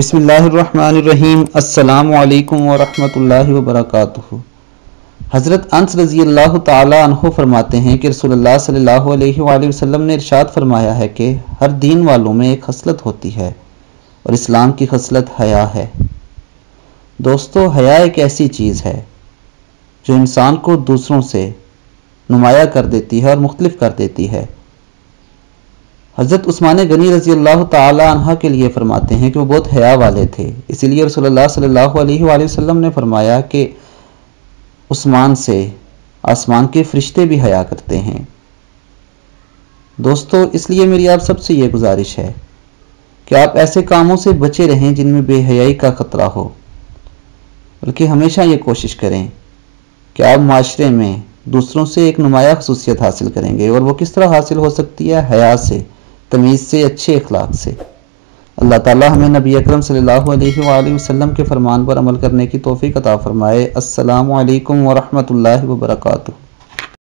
بسم اللہ الرحمن الرحیم۔ السلام علیکم ورحمۃ اللہ وبرکاتہ۔ حضرت انس رضی اللہ تعالی عنہ فرماتے ہیں کہ رسول اللہ صلی اللہ علیہ وآلہ وسلم نے ارشاد فرمایا ہے کہ ہر دین والوں میں ایک خصلت ہوتی ہے اور اسلام کی خصلت حیا ہے۔ دوستو، حیا ایک ایسی چیز ہے جو انسان کو دوسروں سے نمایاں کر دیتی ہے اور مختلف کر دیتی ہے۔ حضرت عثمان غنی رضی اللہ تعالی عنہ کے لیے فرماتے ہیں کہ وہ بہت حیا والے تھے، اسی لیے رسول اللہ صلی اللہ علیہ وآلہ وسلم نے فرمایا کہ عثمان سے آسمان کے فرشتے بھی حیا کرتے ہیں۔ دوستو، اس لیے میری آپ سب سے یہ گزارش ہے کہ آپ ایسے کاموں سے بچے رہیں جن میں بے حیائی کا خطرہ ہو، بلکہ ہمیشہ یہ کوشش کریں کہ آپ معاشرے میں دوسروں سے ایک نمایاں خصوصیت حاصل کریں گے، اور وہ کس طرح حاصل ہو سکتی ہے؟ حیا سے، تمیز سے، اچھے اخلاق سے۔ اللہ تعالی ہمیں نبی اکرم صلی اللہ علیہ وآلہ وسلم کے فرمان پر عمل کرنے کی توفیق عطا فرمائے۔ السلام علیکم ورحمۃ اللہ وبرکاتہ۔